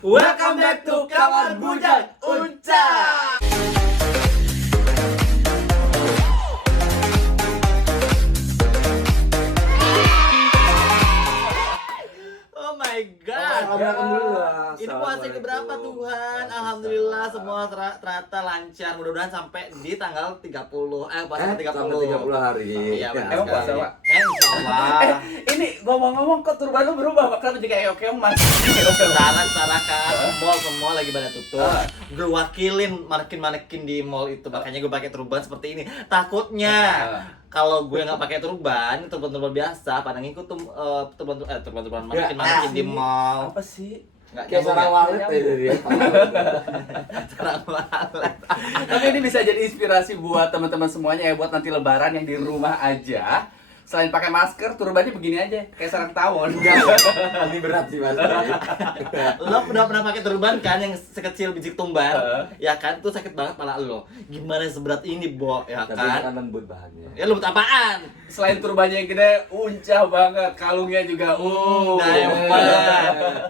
Welcome back to Kamar Bujang Unca. Oh my god. Ini puasa keberapa Tuhan? Alhamdulillah semua ternyata lancar. Mudah-mudahan sampai di tanggal 30. Puasa 30. Sampai 30 hari. Iya, benar Emang puasa, sekali. Pak? Insyaallah. Ini ngomong-ngomong kok turban lu berubah, Pak? Kenapa jadi kayak keong mas? Sarang kan mall semua lagi pada tutup. Gue wakilin manekin di mall itu, makanya gue pakai turban seperti ini. Takutnya kalau gue nggak pakai turban biasa, pada ngikut turban manekin di mall. Apa sih? Nggak Kayak nyambung sarang ya? walet ya dia. Sarang walet. Tapi ini bisa jadi inspirasi buat teman-teman semuanya ya, buat nanti lebaran yang di rumah aja. Selain pakai masker, turbannya begini aja, kayak sarang tawon. Ini berat sih mas. Lo pernah pakai turban kan yang sekecil biji tumbar, ya kan? Itu sakit banget malah lo. Gimana seberat ini, Bo? Ya Tapi kan? kan lembut bahannya. Ya lembut apaan? Selain turbannya yang gede, uncah banget, kalungnya juga Diamond.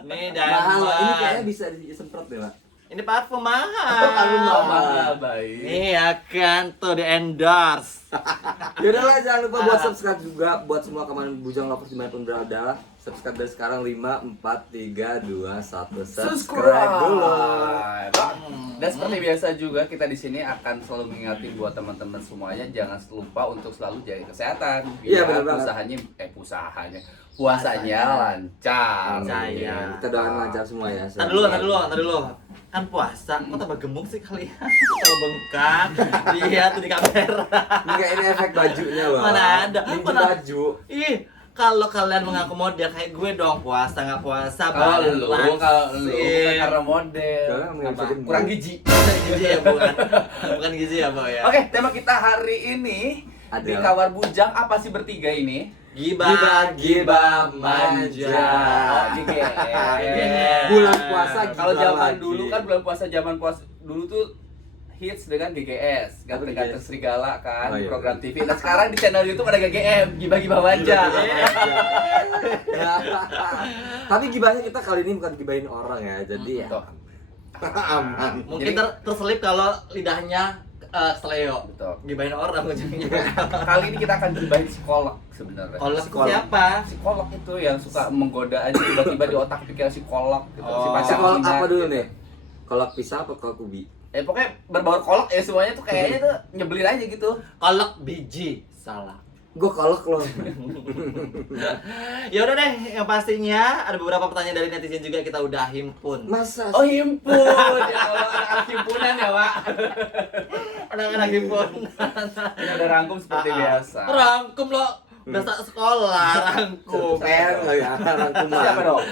Nih Mahal loh. Ini diamond. kayaknya bisa disemprot deh pak. Ini parfum mahal. Parfum mahal, baik. Iya kan, tuh di endorse. Yaudah lah, jangan lupa buat subscribe juga buat semua Kamar Bujang lovers dimanapun berada. Subscribe dari sekarang 5, 4, 3, 2, 1. Subscribe dulu. Dan seperti biasa juga kita di sini akan selalu mengingatkan buat teman-teman semuanya jangan lupa untuk selalu jaga kesehatan Iya, biar benar banget. puasanya lancar. Saya. Kita doain lancar semua ya. Tadi dulu. Kan puasa, kok tambah gemuk sih kalian? Kalau bengkak, lihat tuh di kamera. Enggak, ini efek bajunya loh. Mana ada? Ini Mana- baju. Ih, kalau kalian mengakomodir kayak gue dong, puasa nggak puasa, Kalau lu bukan langsing. karena model, Karena mengeluarkan kurang mood. gizi. Gizi ya bukan gizi ya Bo ya. Oke, tema kita hari ini di Adalah- Kamar Bujang apa sih bertiga ini? Gibah manja. Oh, GGS. Bulan puasa Kalau gibah zaman lagi. dulu kan zaman puasa dulu tuh hits dengan GGS, ganteng-ganteng GGS? serigala kan, Oh, iya. program TV. Nah sekarang di channel YouTube ada GGM, gibah-gibah manja. Tapi gibahnya kita kali ini bukan gibahin orang ya, jadi ya Betul. aman. Mungkin Jadi- terselip kalau lidahnya seleo. Betul. Gibahin orang ujungnya. Kali ini kita akan gibahin psikolog sebenarnya. Kalau itu Psikolog. siapa? Psikolog itu yang suka menggoda aja tiba-tiba di otak pikiran psikolog gitu. Oh. Psikolog aslinya, apa dulu gitu. nih? Kolak pisah apa kolak ubi? Pokoknya berbau kolok ya semuanya tuh kayaknya tuh nyebelin aja gitu. Kolak biji. Salah. Gue kolak loh. Ya udah deh, yang pastinya ada beberapa pertanyaan dari netizen juga kita udah himpun. Masa? Oh himpun, ya Allah anak himpunan ya Pak. Anak-anak himpun. Ini udah rangkum seperti biasa. Rangkum lo. Udah sekolah, rangkum. PR lo ya, rangkuman. Siapa dong?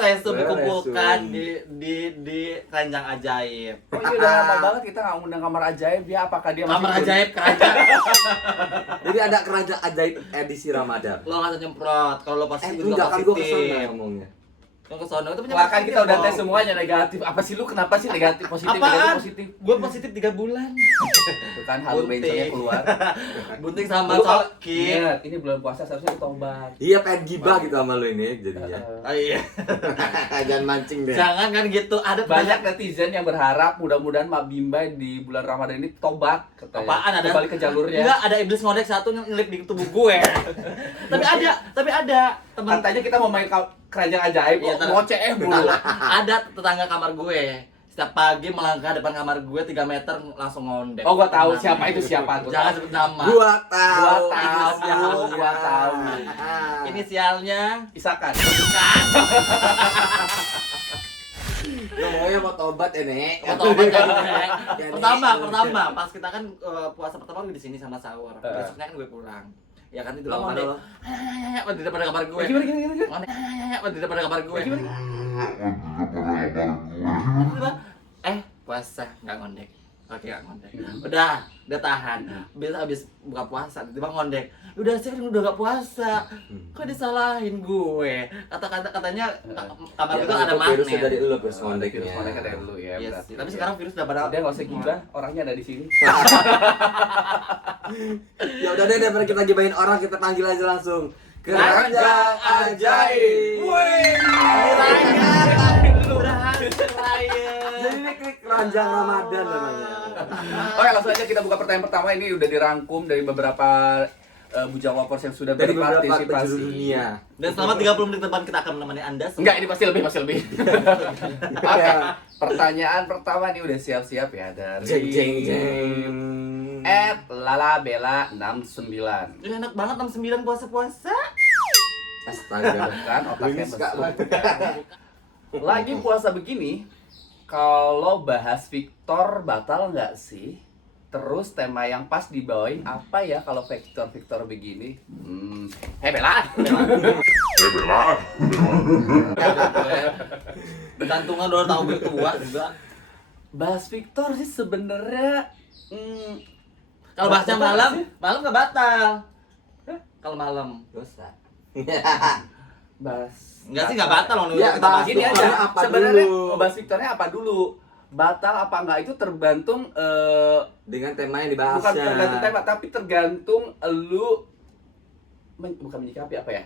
Resum dikumpulkan di keranjang ajaib. Oh iya udah lama banget kita nggak ngundang kamar ajaib ya. Apakah dia masih Kamar ajaib kerajaan. Jadi ada kerajaan ajaib edisi Ramadan. Lo nggak usah nyemprot. Kalau lo positif juga Enggak kan gue kesana positif. ngomongnya. Lo kesono itu Wah kan kita udah tes semuanya negatif. Apa sih lu kenapa sih negatif positif negatif Apaan? positif? Gue positif 3 bulan. Itu kan halu Bunting. bensinnya keluar. Bunting sama Lu kalau cokin. ingat, ini bulan puasa seharusnya lu tobat. Iya pengen gibah gitu sama lo ini jadinya. Oh iya. Jangan mancing deh. Jangan kan gitu. Ada Banyak netizen yang berharap mudah-mudahan Mak Bimba di bulan Ramadan ini tobat katanya. Apaan ada? Kembali ke jalurnya. Enggak, ada iblis ngodek satu nyelip di tubuh gue. tapi ada teman Katanya kita mau main kerajaan ajaib, Iya, kok ngoceh mulu. ada tetangga kamar gue. Setiap pagi melangkah depan kamar gue 3 meter langsung ngondek. Oh, gua tahu Nama. siapa itu siapa. Jangan sebut nama. Gua tahu. Gua tahu. Inisialnya Isakan. Ngomongnya mau tobat ya, Nek. Mau tobat kan, Nek? Ya, Nek. Pertama, pas kita kan puasa pertama di sini sama sahur. Besoknya kan gue pulang. Ya kan itu Lo ngondek. mana lo? Di depan kamar gue. Gimana? Ngondek. Di depan kamar gue. Puasa nggak ngondek. Oke, nggak ngondek. Udah tahan. Abis buka puasa, tiba ngondek. Udah sih udah nggak puasa. Kok disalahin gue? Katanya kamar Ya itu kan, ada itu virusnya dari magnet. lu virus ngondeknya. Virus ngondeknya dari lu ya. Iya berarti. sih. Tapi sekarang virus udah pada Udah nggak usah gibah, orangnya ada di sini. Ya udah deh, daripada kita gibahin orang, kita panggil aja langsung. Kerajaan ajaib. Wih. Kerajaan. sepanjang Ramadan namanya. Oke, langsung aja kita buka pertanyaan pertama. Ini udah dirangkum dari beberapa Bujang Lovers yang sudah Dari beberapa penjuru berpartisipasi. dunia. Dan selama 30 menit depan kita akan menemani Anda semua. Enggak, ini pasti lebih. Oke, pertanyaan pertama nih udah siap-siap ya dari Jeng jeng jeng. @lalabella69. Ini enak banget 69 puasa-puasa. Astaga. Kan otaknya Suka mesum. banget. Lagi puasa begini, kalau bahas Victor batal nggak sih? Terus tema yang pas dibawain apa ya kalau Victor begini? Bella. Gantungan udah tahu gue tua juga. Bahas Victor sih sebenarnya Kalau bahasnya malam nggak batal. Kalau malam. Dosa. bahas Enggak sih nggak batal loh. Ya, kita bahas bahas gini doang. aja. apa Sebenarnya dulu? bahas Victornya apa dulu? Batal apa enggak itu tergantung Dengan tema yang dibahasnya. bukan tergantung tema tapi tergantung lu bukan menyikapi apa ya?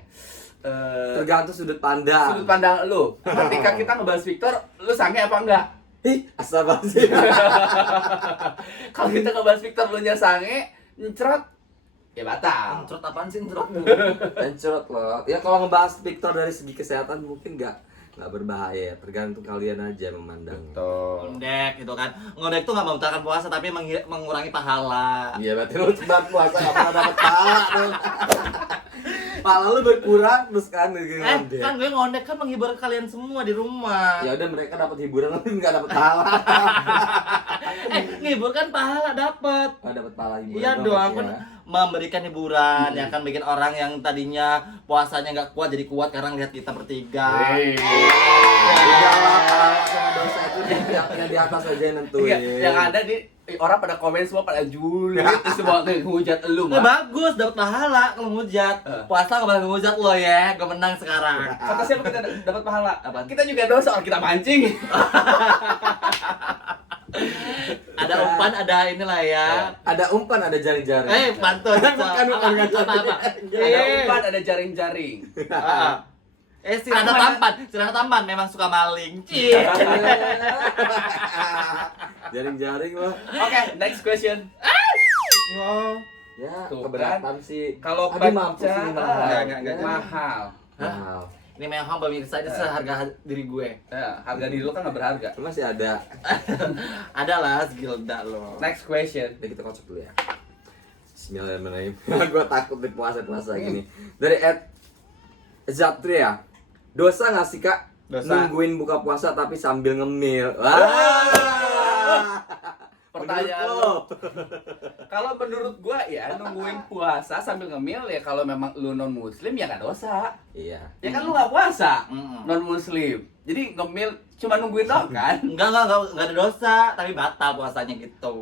Tergantung sudut pandang. Sudut pandang lu. Ketika kita ngebahas Victor, lu sange apa enggak? Ih, asal banget sih. Kalau kita ngebahas Victor lu nya sange, nyerot ya batal. Cerut apaan sih cerut? Encrot loh. Ya kalau ngebahas Victor dari segi kesehatan mungkin nggak berbahaya. Tergantung kalian aja memandang. Ngondek gitu kan. Ngondek tuh nggak membatalkan puasa tapi mengurangi pahala. Iya berarti lu sebat puasa nggak pernah dapet pahala tuh. Pahala lu berkurang terus kan ngondek. Kan gue ngondek kan menghibur kalian semua di rumah. Ya udah mereka dapat hiburan lu nggak dapet pahala. Ngehibur kan pahala dapat. Oh, dapat pahala hiburan. Iya doang, dong, aku ya. memberikan hiburan yang kan bikin orang yang tadinya puasanya nggak kuat jadi kuat karena lihat kita bertiga. Udahlah, pahala sama dosa itu yang di atas aja yang nentuin. Iya, yang ada nih orang pada komen semua pada julid terus semua ngehujat lu Nah, mah. bagus dapat pahala kalau ngehujat. Puasa nggak boleh ngehujat lo ya, gue menang sekarang. Kata siapa kita dapat pahala? Apaan? Kita juga dosa orang kita mancing. Ada umpan, ada inilah ya. Ada umpan, ada jaring-jaring. Pantun. Bukan, nggak apa-apa. Ada umpan, ada jaring-jaring. Sirana tampan memang suka maling. Jaring-jaring loh. Oke, next question. Ya, Tuh, keberatan sih. Kalau Aduh, mampu sih ini mahal. Enggak. mahal. Mahal. Ini memang pemirsa ini seharga diri gue. Harga diri lu kan nggak berharga. Masih ada. Adalah Gilda lo. Next question. Udah kita kocok dulu ya. Bismillahirrahmanirrahim. Gue takut di puasa-puasa gini. Dari Zatria. Dosa nggak sih kak? Dosa. Nungguin buka puasa tapi sambil ngemil. Wah. Pertanyaan Menurut lo. lo. Kalau menurut gua ya nungguin puasa sambil ngemil ya kalau memang lu non muslim ya nggak dosa. Iya. Ya kan lu nggak puasa Mm-mm. non muslim. Jadi ngemil cuma nungguin doang kan? Enggak ada dosa, tapi batal puasanya gitu.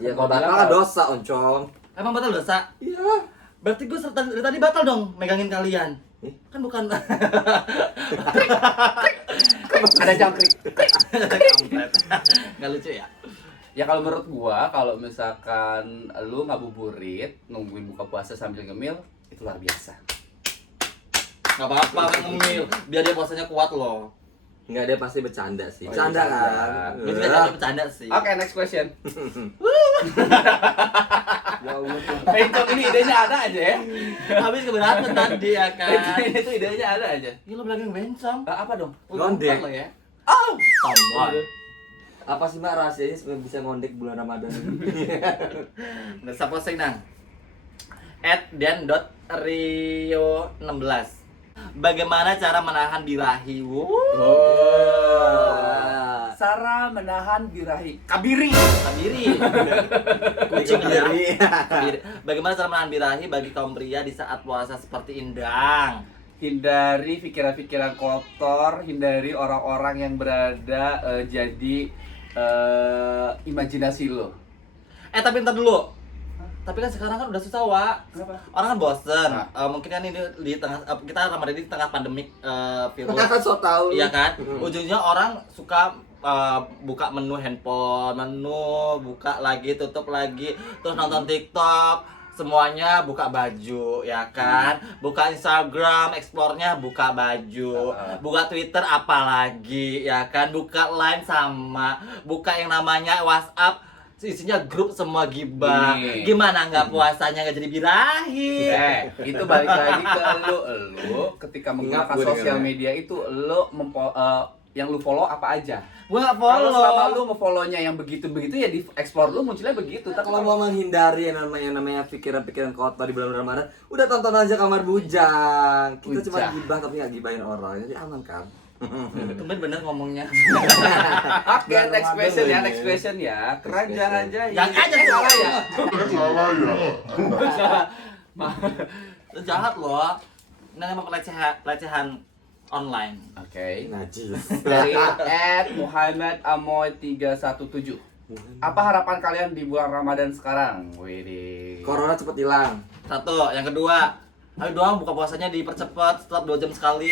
Ya kalau batal kan dosa, oncom. Emang batal dosa? Iya. Berarti gue dari tadi batal dong megangin kalian. Kan bukan. Ada jangkrik. Nggak lucu ya? Ya kalau menurut gua kalau misalkan lu ngabuburit nungguin buka puasa sambil ngemil itu luar biasa. Nggak apa-apa kan ngemil, biar dia puasanya kuat loh. Enggak, dia pasti bercanda sih. Oh, Bercanda iya, kan. Gue juga jadi bercanda sih. Oke, next question. Ya Allah. Pencok ini idenya ada aja ya. Habis keberatan tadi ya kan. Ini tuh idenya ada aja. Ini lo bilang bencong. Apa dong? Ngondek. Lo ya. Oh, Tombol. Apa sih Mak rahasianya supaya bisa ngondek bulan Ramadan ini? Dan siapa sih nang? @dan.rio16. Bagaimana cara menahan birahi? Sarah menahan birahi. Kabiri. Kucing ya. Kabiri. Kabiri. Bagaimana cara menahan birahi bagi kaum pria di saat puasa seperti Indang? Hindari pikiran-pikiran kotor, hindari orang-orang yang berada jadi imajinasi lo. Tapi ntar dulu. Tapi kan sekarang kan udah susah, Wak. Kenapa? Orang kan bosen. Nah. Mungkin kan ini di tengah kita Ramadan ini di tengah pandemik virus. So tahu. Iya kan? Ujungnya orang suka buka menu handphone, buka lagi, tutup lagi, terus nonton TikTok semuanya buka baju ya kan, buka Instagram, explore-nya buka baju, buka Twitter apalagi ya kan, buka Line sama, buka yang namanya WhatsApp isinya grup semua gibah. Gimana nggak puasanya nggak jadi birahi? Itu balik lagi ke lu ketika menggunakan Ngap, sosial gua media itu yang lu follow apa aja? Gue nggak Kalau selama follow. lu nge-follow-nya yang begitu-begitu ya di explore lu munculnya begitu. Tapi Kalau mau menghindari yang namanya pikiran-pikiran kotor di bulan Ramadan, udah tonton aja Kamar Bujang. Kita cuma Bujang. gibah tapi nggak gibahin orang, jadi aman kan? Tumben bener ngomongnya. Oke, Bulan next Ramadan question ya, ini. next question ya. question. Keranjang aja. Yang aja salah ya. Jahat loh. Ini nama pelecehan online. Oke. Najis. Dari @muhammadamoy317. Apa harapan kalian di bulan Ramadan sekarang? Wih. Corona cepet hilang. Satu, yang kedua, ayo dong buka puasanya dipercepat setiap 2 jam sekali.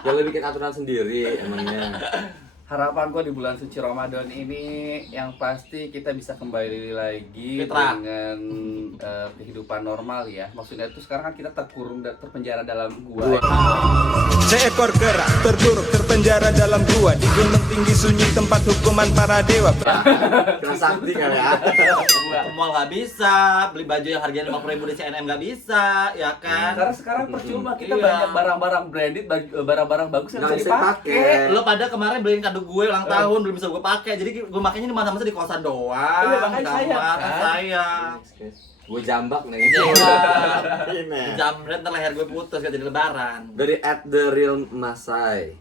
Jangan lu bikin aturan sendiri emangnya. Harapan gue di bulan suci Ramadan ini yang pasti kita bisa kembali lagi Fitrah. dengan kehidupan normal ya. Maksudnya itu sekarang kan kita terpenjara dalam gua. Seekor kera terkurung terpenjara dalam gua di gunung tinggi sunyi tempat hukuman para dewa. Kena sakti kali ya. Ke mall nggak bisa, beli baju yang harganya 50.000 di C&M nggak bisa, ya kan? Karena sekarang percuma kita Iya. banyak barang-barang branded, barang-barang bagus yang Nggak bisa bisa dipakai. dipakai. Lo pada kemarin beliin kado gue ulang tahun belum bisa gue pakai, jadi gue makanya di mana-mana di kosan doang. Iya, makanya sayang, Kamar, kan? sayang. Gue jambak nih. Ini. Jamret ntar leher gue putus gak jadi lebaran. Dari @therealmasai.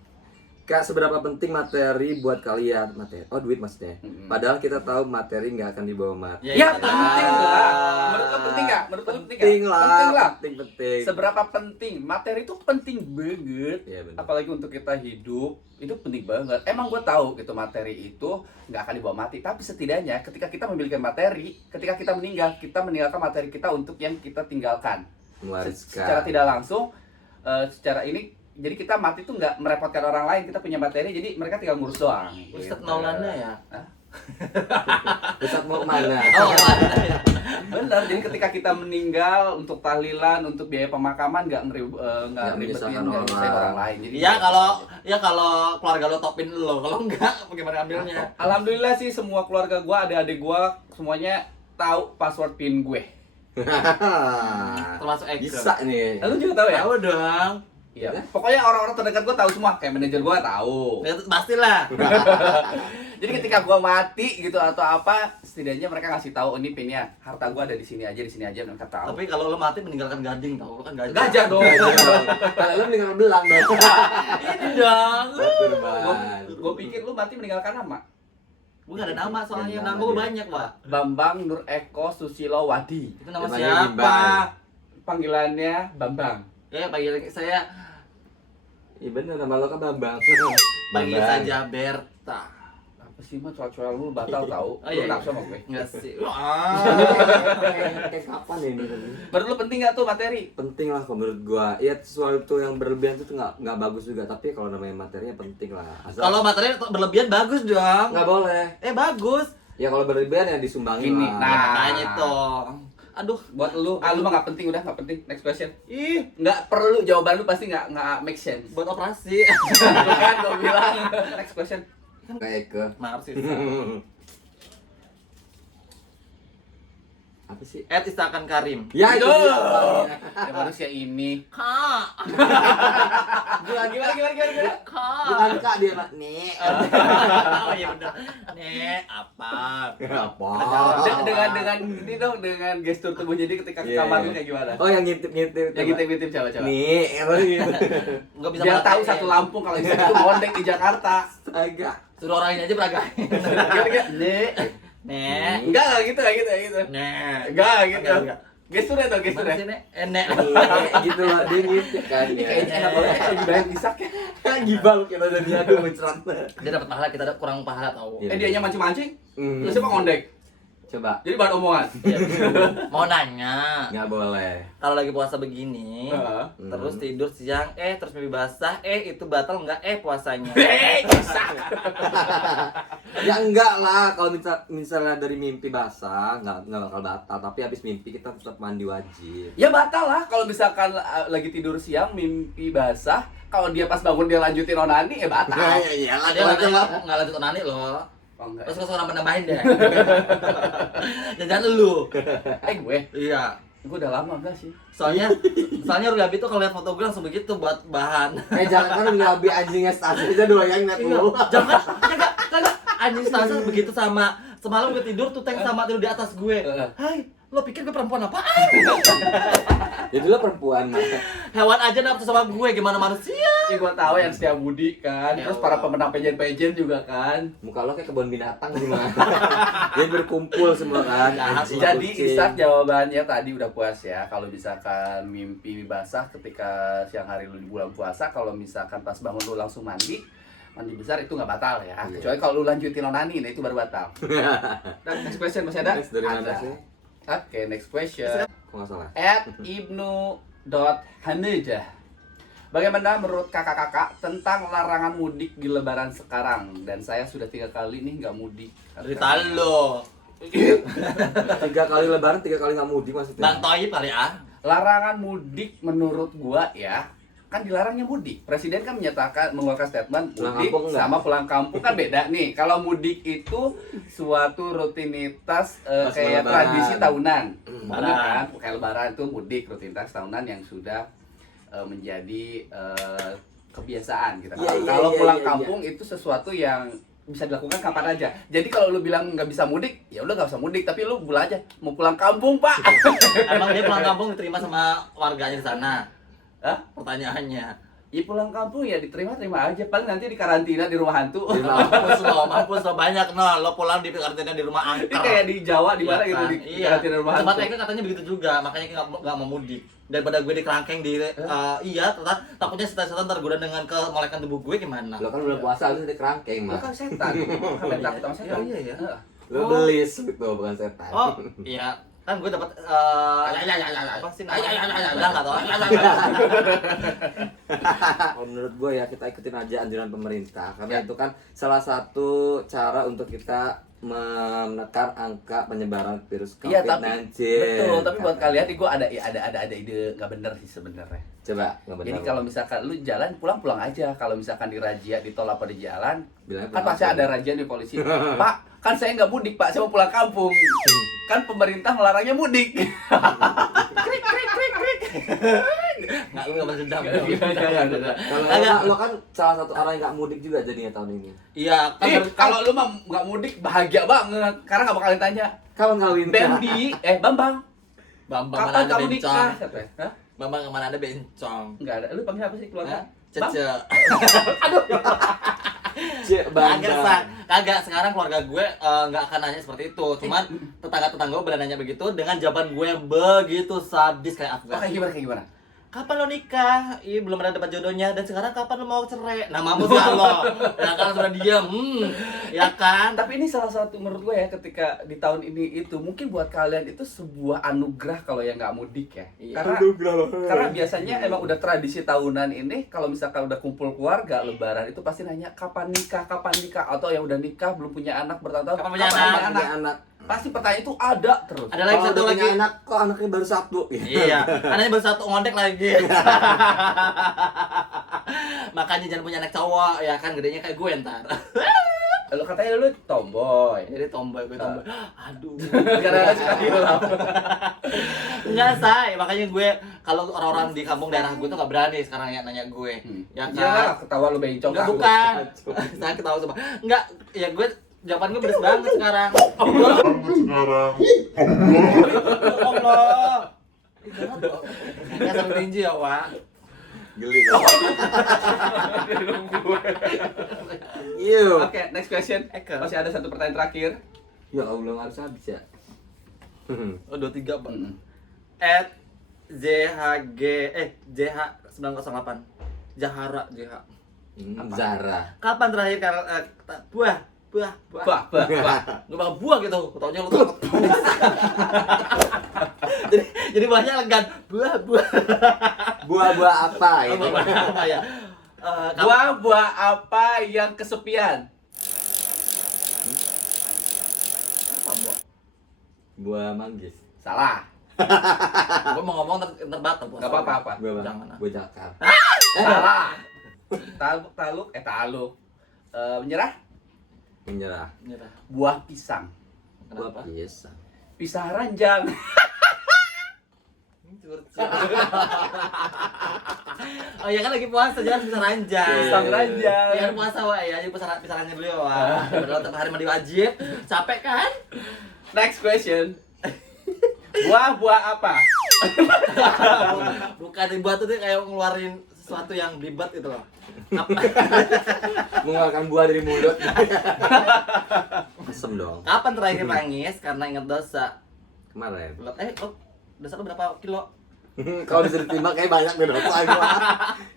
Kak, seberapa penting materi buat kalian? Materi. Oh, duit maksudnya. Padahal kita tahu materi nggak akan dibawa mati. Ya, iya. penting lah. Menurut lo penting nggak? Menurut lo penting nggak? Penting lah. Penting lah. Penting. Seberapa penting? Materi itu penting banget. Iya, bener. Apalagi untuk kita hidup itu penting banget. Emang gue tahu gitu materi itu nggak akan dibawa mati. Tapi setidaknya ketika kita memiliki materi, ketika kita meninggal, kita meninggalkan materi kita untuk yang kita tinggalkan. Mewariskan. Secara tidak langsung, secara ini. Jadi kita mati tuh nggak merepotkan orang lain. Kita punya materi, jadi mereka tinggal ngurus doang. Ustadz Gitu. Maulana ya? Hah? Ustadz mau kemana? Oh, Maulana ya? Benar, jadi ketika kita meninggal untuk tahlilan, untuk biaya pemakaman nggak Nggak ngeribetin, menyusahkan nggak nyusahin orang. orang lain. Jadi Ya kalau keluarga lo topin lo, kalau enggak bagaimana ambilnya? alhamdulillah sih semua keluarga gua, adik-adik gua semuanya tahu password PIN gue. Termasuk Eke. Bisa nih. Lu juga tahu ya? Tahu dong. Iya. Pokoknya orang-orang terdekat gua tahu semua, kayak manajer gua tahu. Ya, pastilah. Jadi ketika gua mati gitu atau apa, setidaknya mereka ngasih tahu, oh, ini pinnya harta gua ada di sini aja mereka tahu. Tapi kalau lo mati meninggalkan gading tau, lo kan gajah. Gajah dong. Kalau lu meninggal belang dong. Ini dong. Turban. Gua pikir lu mati meninggalkan nama. Gue gak ada nama soalnya, Nama nama gue dia. banyak, Pak. Bambang Nur Eko Susilo Wadi. Itu nama Namanya siapa? Gibay. Panggilannya Bambang. Ya, panggil saya Iya bener, nama lo kan Bambang. panggil Bambang. saja Berta. Apa sih mah cowok-cowok lu batal tahu. Oh, iya, Lu nafsu iya. sama gue. Enggak sih. Kayak kapan ini? Menurut lu penting nggak tuh materi? Penting lah kalau menurut gua. Iya, sesuatu yang berlebihan itu nggak bagus juga. Tapi kalau namanya materinya penting lah. Asal Kalau materi berlebihan bagus dong. nggak boleh. Bagus. Ya kalau berlebihan ya disumbangin Ini, lah. nah. Makanya itu. Aduh, Buat lu, lu mah nggak penting, udah nggak penting. Next question. ih, Nggak perlu, jawaban lu pasti nggak make sense. buat operasi. Tuh kan gue bilang. Next question. Kayak ke Maaf sih. apa sih? Istakan Karim. Ya itu dia. Ya manusia ini. Kak. Gimana? Kak. Bukan kak dia mak nih. Oh iya benar. Nek, apa? Apa? Dengan ini dong, dengan gestur tubuh jadi ketika ke Iya, kamar iya. lu kayak gimana? Oh yang ngintip-ngintip. Yang ngintip coba. Nih, gitu. Enggak bisa Biar tahu praktekin. satu Lampung kalau bisa itu mondek di Jakarta. Agak. Suruh orang ini aja peragain. Gimana? Nek. Enggak gitu. Nek. Enggak gitu. Enggak. Gesturnya tuh, Mana gesturnya. sih, Nek? Nek. Nih, gitu lah dia ngintip kan. Ini kayaknya enak banget kalau dibayar Isak ya. Gibal kita udah diadu mencerat. Dia dapat pahala, kita kurang pahala tahu. Iya. Dianya mancing-mancing, Hmm. terus siapa ngondek? Coba. Jadi bahan omongan. Iya. Mau nanya, Nggak boleh. kalau lagi puasa begini, Heeh. terus tidur siang, terus mimpi basah, itu batal nggak puasanya? Isak. Ya enggak lah, kalau misalnya dari mimpi basah nggak bakal batal, tapi habis mimpi kita tetap mandi wajib. Ya batal lah kalau misalkan lagi tidur siang mimpi basah, kalau dia pas bangun dia lanjutin onani ya batal. Ya iyalah, Dia nggak lanjut onani loh. Oh, enggak. Terus orang nambahin deh. Jangan lu. Gue Iya. udah lama enggak sih? Soalnya Ruyabi tuh kalau lihat foto gue langsung begitu buat bahan. Jangan kan ngelambi anjingnya stasi aja doang liat Iya. lu. Jangan kagak anjing stasa begitu sama semalam gue tidur tuh Tank sama tidur di atas gue. Hai, lo pikir gue perempuan apaan? Jadi lo perempuan. Hewan aja nafsu sama gue, gimana manusia? Ya gue tahu yang setia budi kan, Ya terus Allah. para pemenang pageant juga kan. Muka lo kayak kebun binatang gimana? Dia berkumpul semua kan. Anjing, Jadi kucing. Ishak jawabannya tadi udah puas ya. Kalau misalkan mimpi basah ketika siang hari lu di bulan puasa, kalau misalkan pas bangun lu langsung mandi besar itu nggak batal ya. Iya. Kecuali kalau lu lanjutin onani, nah itu baru batal. Dan next question masih ada? Next dari mana Ada. sih? Oke, next question. Kok nggak salah? @ibnu.hamidah. Bagaimana menurut kakak-kakak tentang larangan mudik di lebaran sekarang? Dan saya sudah 3 kali nih nggak mudik. Cerita lo. 3 kali lebaran, 3 kali nggak mudik maksudnya. Bang Toyib kali ah. Larangan mudik menurut gua ya, kan dilarangnya mudik. Presiden kan menyatakan mengeluarkan statement Pulang mudik kampung enggak? sama pulang kampung kan beda nih. Kalau mudik itu suatu rutinitas Pas kayak lebaran. tradisi tahunan. Lebaran. Benar kan? Kayak lebaran itu mudik rutinitas tahunan yang sudah menjadi kebiasaan gitu. Iya, iya, Kalau iya, pulang iya, kampung itu sesuatu yang bisa dilakukan kapan aja. Jadi kalau lu bilang nggak bisa mudik, ya udah nggak usah mudik. Tapi lu bilang aja mau pulang kampung pak. Emang dia pulang kampung diterima sama warganya di sana? Hah? Pertanyaannya. Ya pulang kampung ya diterima-terima aja. Paling nanti di karantina di rumah hantu. Mampus lo banyak no. Lo pulang di karantina di rumah angker. Ini kayak di Jawa di mana Iya gitu kan? di Iya. karantina rumah Tempat hantu. Eka katanya begitu juga, makanya Eka nggak mau mudik. Daripada gue di kerangkeng di iya, takutnya setan-setan tergoda dengan kemolekan tubuh gue gimana? Lo kan udah puasa harus di kerangkeng Lu mah. kan setan. Kan takut sama setan. Iya, iya. Heeh. Lo belis gitu bukan setan. Oh, iya. Kan gue dapat apa sih namanya? Udah nggak tahu. Kalau menurut gue ya kita ikutin aja anjuran pemerintah karena itu kan salah satu cara untuk kita menekan angka penyebaran virus Iya, COVID-19. betul. Tapi buat kalian nih gue ada ide nggak bener sih sebenarnya. Coba nggak benar. Jadi kalau misalkan lu jalan pulang aja. Kalau misalkan di razia di tol apa di jalan, Bilangnya kan pulang pasti kampung. ada razia di polisi. Pak, kan saya nggak mudik pak, saya mau pulang kampung. Kan pemerintah melarangnya mudik. Krik krik krik krik. Nggak, lu nggak pernah dendam. Kalau lo kan salah satu orang yang nggak mudik juga jadinya tahun ini. Iya, kan Kalau lu mah nggak mudik bahagia banget, karena nggak bakal ditanya. Kawan kawin. Bambi, Bambang, Bambang kapan mana ada kamu nikah? bencong. Siapa ya? Hah? Bambang kemana ada bencong. Nggak ada. Lu panggil apa sih keluarga? Hah? Cece. Cek Kagak, sekarang keluarga gue nggak akan nanya seperti itu. Cuman tetangga-tetangga gue pada nanya begitu dengan jawaban gue yang begitu sadis kayak Oh, kayak Afgan. gimana? Kapan lo nikah? Ih, belum ada dapat jodohnya. Dan sekarang kapan lo mau cerai? Nah, mampus kan lo. Ya kan, sudah diam. Ya kan? Tapi ini salah satu menurut gue ya, ketika di tahun ini itu mungkin buat kalian itu sebuah anugerah kalau yang nggak mudik ya. Iya. Karena biasanya emang udah tradisi tahunan ini kalau misalkan udah kumpul keluarga lebaran itu pasti nanya kapan nikah, atau yang udah nikah belum punya anak bertahun-tahun Kapan punya anak? Punya anak. Pasti pertanyaan itu ada terus. Ada lagi Kalau satu udah lagi. punya anak kok anaknya baru 1. Iya, anaknya baru satu ngondek lagi. Makanya jangan punya anak cowok ya kan, gedenya kayak gue ntar. Lu katanya lu tomboy. Jadi tomboy gue tomboy. Aduh. Gara-gara suka hilap. Enggak say, makanya gue kalau orang-orang di kampung daerah gue tuh nggak berani sekarang ya nanya gue. Ya Iya lah, kan? ketawa lu bencong. Enggak, takut. bukan. Saya ketawa sama. Enggak, ya gue jawaban gue beres banget sekarang. Allah. Ya sampai tinju ya, Wak. Geli. Yuk. Oke, next question. Masih ada satu pertanyaan terakhir. Ya Allah harus habis ya. Oh, 23, Bang. Mm. @JHG JH908. Jahara JH. Zara. Kapan terakhir buah? Bah. Lu bakal buah gitu. Taunya lu takut. jadi buahnya elegan. Buah. Buah-buah apa ini? Buah apa ya? Buah apa yang kesepian? Buah manggis. Salah. Gua mau ngomong terbatas. Gak apa-apa. Buah Jangan. Buah jakar. Salah. Taluk. Menyerah? Menyerah. Nyerah. Buah pisang. Buah Kenapa? pisang. Pisang ranjang. Oh ya kan lagi puasa jangan bisa ranjang. Pisang ranjang. Ya kan puasa Wak ya, jadi bisa ranjang dulu ya Wak. Padahal tiap hari mandi wajib, capek kan? Next question. Buah apa? Bukan dibuat tuh dia kayak ngeluarin sesuatu yang ribet gitu loh. Apa? Mengeluarkan buah dari mulut. Asem dong. Kapan terakhir nangis karena ingat dosa? Kemarin. Dosa lu berapa kilo? Kalau bisa ditimbang kayak banyak deh dosa gua.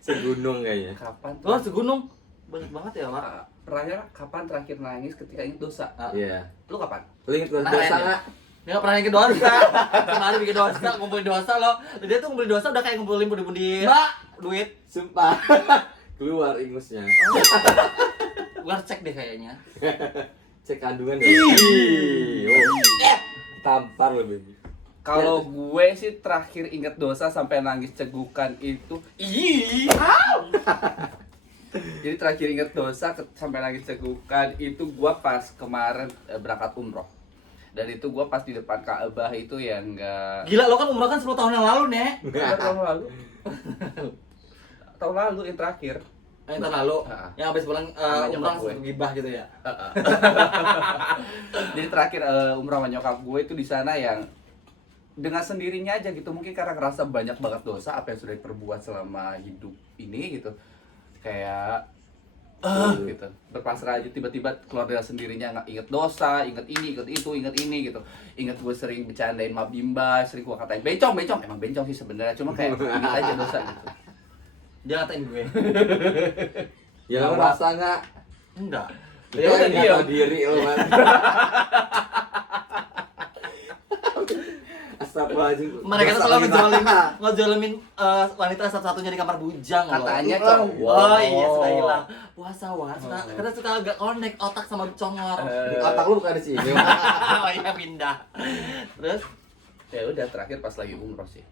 Segunung kayaknya. Kapan? Lo segunung banyak banget ya Wak. Kapan terakhir nangis ketika ingat dosa? Iya. Lu kapan? Lu inget dosa Kemarin ya? nggak? Dia nggak pernah bikin dosa. Kemarin bikin dosa, ngumpulin dosa loh. Dia tuh ngumpulin dosa udah kayak ngumpulin pundi-pundi duit. Sumpah. Keluar ingusnya. Gua harus cek deh kayaknya. Cek kandungan deh. Tampar lebih. Kalau gue sih terakhir inget dosa sampai nangis cegukan itu Jadi terakhir inget dosa sampai nangis cegukan itu gue pas kemarin berangkat umroh. Dan itu gue pas di depan Ka'bah itu ya enggak Gila lo kan umroh kan 10 tahun yang lalu nih. tahun lalu. Tahun lalu yang terakhir. Yang tahun lalu. Heeh. Yang habis pulang Namanya umroh nyokap gue. langsung gibah gitu ya. Jadi terakhir umrah sama nyokap gue itu di sana yang dengan sendirinya aja gitu, mungkin karena ngerasa banyak banget dosa apa yang sudah diperbuat selama hidup ini gitu, kayak gitu berpasrah aja, tiba-tiba keluar dari sendirinya, nggak inget dosa, inget ini, inget itu, inget ini gitu, inget gue sering bercandain Mab Bimba, sering gue katain bencong, emang bencong sih sebenarnya, cuma kayak inget aja dosa gitu. Dia ngatain gue. Ya lo rasa nggak? Enggak. Ya udah nggak diem. tahu diri lo kan. Astagfirullahaladzim. Mereka tuh Dosa selalu lima. ngejolimin wanita satu-satunya di kamar bujang loh. Katanya cowok. Oh iya sudah hilang. Puasa Wak. Karena suka agak connect otak sama congor. Otak lu bukan di sini. Oh iya pindah. Terus Ya udah terakhir pas lagi umroh sih.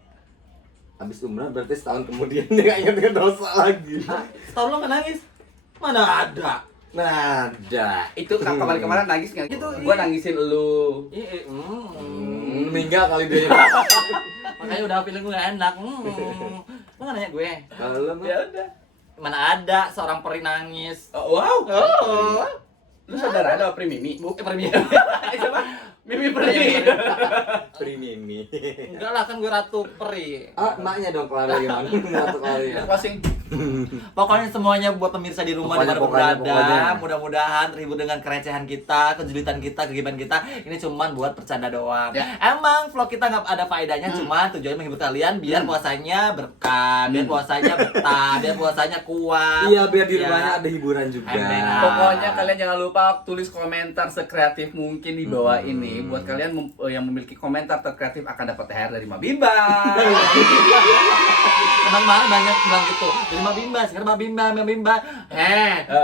Habis umrah berarti setahun kemudian dia nggak inget dosa lagi. setahun lo nggak nangis? Mana ada? Nada. Itu kemarin nangis nggak? Gitu, Gue iya. nangisin lu. Meninggal kali dia. Makanya udah feeling gue gak enak. Lo nggak nanya gue? Kalau lu mah Ya udah. Mana ada seorang peri nangis? Oh, wow. Oh. Lu saudara ada Pri Mimi? Peri Siapa? Mimi Pri. Pri Mimi. Enggak lah kan gue ratu peri. Ah, emaknya dong Clara gimana? Ratu Clara. Closing. Pokoknya semuanya buat pemirsa di rumah Pokoknya, di mana berada, pokoknya. mudah-mudahan terhibur dengan kerecehan kita, kejulitan kita, kegiban kita. Ini cuman buat bercanda doang. Ya. Emang vlog kita nggak ada faedahnya, cuman tujuannya menghibur kalian biar puasanya berkah, biar puasanya betah, biar puasanya kuat. Iya, biar di Ya. rumahnya ada hiburan juga. Emang. Pokoknya kalian jangan lupa tulis komentar sekreatif mungkin di bawah ini. Buat kalian yang memiliki komentar terkreatif akan dapat THR dari Mabimba. Kemarin banyak bilang gitu. Dari Mabimba, sekarang Mabimba.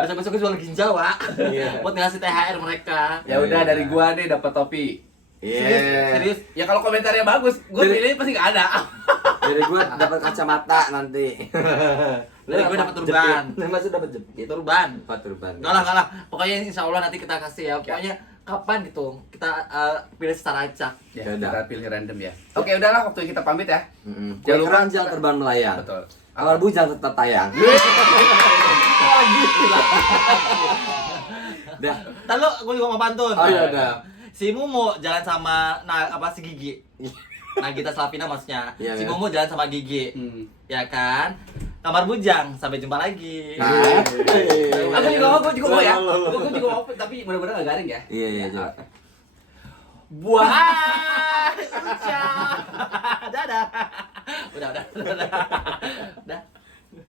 Besok-besok gue jual ginjal, Wak. Iya. Buat ngasih THR mereka. Ya udah dari gua deh dapat topi. Iya. Serius. Ya kalau komentarnya bagus, gua pilih pasti nggak ada. Jadi gue dapat kacamata nanti. Dari gue dapat turban. Masih dapat jepit. Turban. Apa turban? Enggak lah. Pokoknya insya Allah nanti kita kasih ya. Pokoknya kapan gitu kita pilih secara acak. Ya, Ya udah. kita pilih random ya. Oke, udahlah waktu kita pamit ya. Jangan Jangan lupa lupa jangan terbang melayang. Betul. Awal bujang tetap tayang. Dah. Ntar lo, gue juga mau pantun. Oh iya udah. Si Mumu jalan sama si Gigi. Nagita Slavina maksudnya. Iya, Si iya. Mumu jalan sama Gigi. Ya kan? Kamar bujang, sampai jumpa lagi. Aku juga mau ya. Loh. Aku juga mau, tapi mudah-mudahan nggak garing ya. Iya, coba. Buah. Dadah. Udah. Udah.